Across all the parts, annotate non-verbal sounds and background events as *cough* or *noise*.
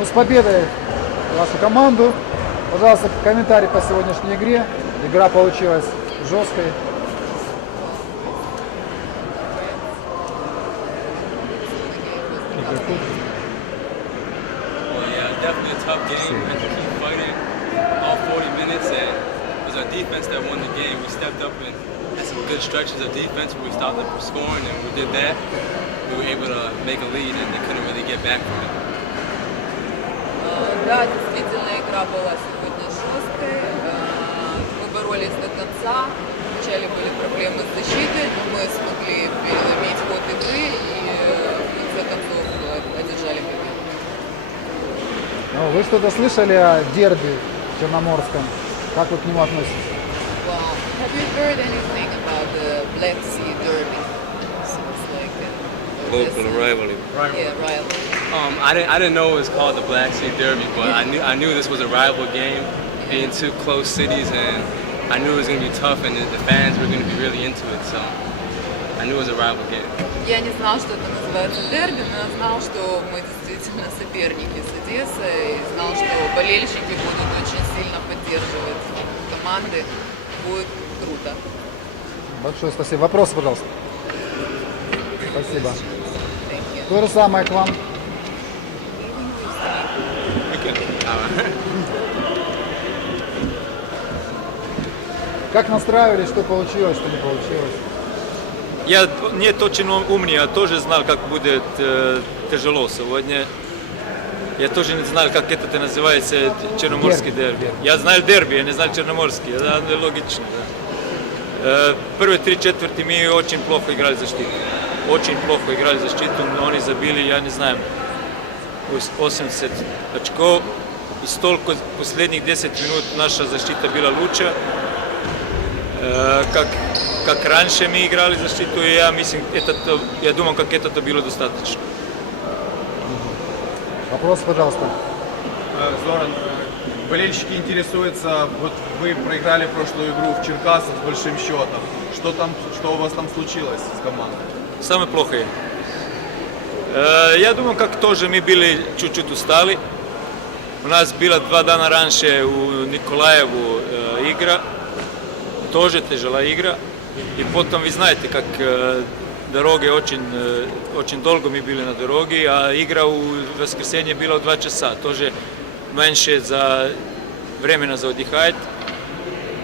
Ну, с победой вашу команду. Пожалуйста, комментарий по сегодняшней игре. Игра получилась жесткой. Well, yeah, definitely a tough game. We had to keep fighting all 40 minutes, and it was our defense that won the game. We stepped up and had some good stretches of defense where we stopped them from scoring, and we did that. We were able to make a lead, and they couldn't really get back from it. Да, действительно, игра была сегодня жесткой. Э, Мы боролись до конца. Вначале были проблемы с защитой, но мы смогли переломить ход игры и э, в конце концов э, одержали победу. Ну, вы что-то слышали о дерби черноморском? Как вы к нему относитесь? Wow. Have you heard anything about the Black Sea Derby? Sounds like a Local rivalry. Yeah, rivalry. Um, I didn't, I didn't know it was called the Black Sea Derby, but I knew, I knew this was a rival game, being two close cities, and I knew it was going to be tough, and the, the fans were going to be really into it. So I knew it was a rival game. Я не знал, что это называется дерби, но я знал, что мы действительно соперники с Одессой, и знал, что болельщики будут очень сильно поддерживать команды. Будет круто. Большое спасибо. Вопрос, пожалуйста. Спасибо. Thank you. То же самое к вам. Как настраивались, что получилось, что не получилось? Я не очень ум- умный, я тоже знал, как будет э, тяжело сегодня. Я тоже не знал, как это называется, черноморский Дерби. дерби. Я знал дерби, я не знал черноморский, это логично. да. Э, Первые три четверти мы очень плохо играли защиту. Очень плохо играли защиту, но они забили, я не знаю, ос- 80 очков. И столько последних 10 минут наша защита была лучше. Как, как раньше мы играли защиту, и я mislim, это, то- я думаю, как это то было достаточно. Вопрос, пожалуйста. Зоран, э, болельщики интересуются, вот вы проиграли прошлую игру в Черкасах с большим счетом. Что там, что у вас там случилось с командой? Самое плохое. Э, я думаю, как тоже мы были чуть-чуть устали. У нас было два дана раньше у Николаеву э, игра, тоже тяжелая игра. И потом, вы знаете, как э, дороги очень, э, очень долго мы были на дороге, а игра у воскресенье была два часа, тоже меньше за времени за отдыхать.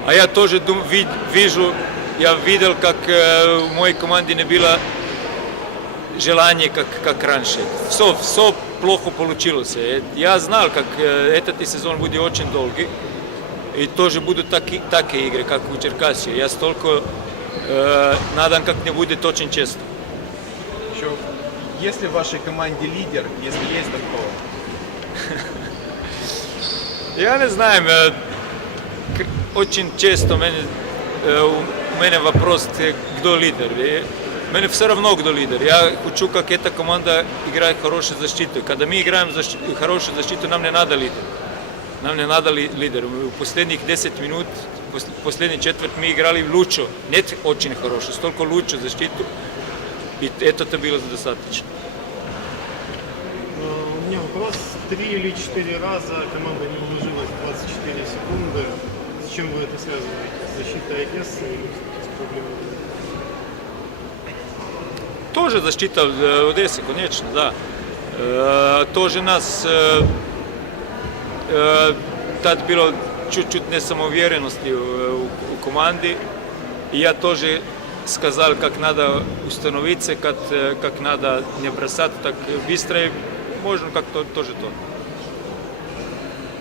А я тоже дум, вид, вижу, я видел, как э, в моей команде не было желания, как, как раньше. Все, все плохо получилось. Э, Я знал, как э, этот сезон будет очень долгий. И тоже будут таки, такие игры, как у Черкасии. Я столько э, надам, как не будет очень честно. Еще, есть ли в вашей команде лидер, если есть, то кто? *laughs* Я не знаю, очень часто мене, э, у мене вопрос, кто лидер. И Мене все равно, кто лидер. Я хочу, как эта команда играет хорошую защиту. Когда мы играем защ- хорошую защиту, нам не надо лидер. Нам не надо ли- лидер. В последних 10 минут, пос- последний четверть мы играли лучше. Нет очень хорошо, столько лучше защиту. И это было достаточно. У меня вопрос. Три или четыре раза команда не уложилась в 24 секунды. С чем вы это связываете? С защитой Одессы или с проблемой? Тоже защита э, Одессы, конечно, да. Э, Тоже нас э, tad bilo чуть-чуть несамоуверенности э, у, команды. И я тоже сказал, как надо установиться, как, э, как надо не бросать так быстро. И Можно как то, тоже то.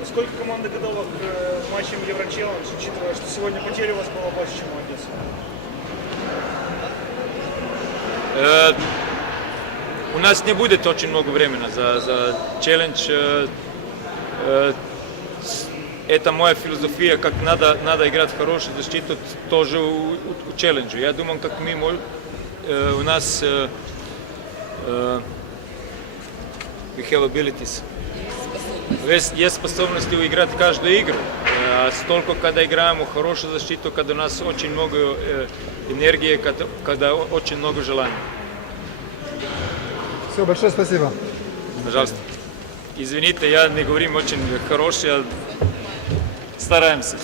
Сколько команда готова к э, матчам Еврочеллендж, учитывая, что сегодня потеря у вас была больше, чем у Одессы? Э, У нас не будет очень много времени за, за челлендж. Э, Это моя философия, как надо, надо играть хорошую защиту тоже у, у, у челленджа. Я думаю, как мы, э, у нас э, э, we have abilities. Есть, есть способность играть каждую игру. Э, Столько, когда играем хорошую защиту, когда у нас очень много э, энергии, когда, когда очень много желаний. Все, большое спасибо. Пожалуйста. Извините, я не говорим очень хороший, а стараемся.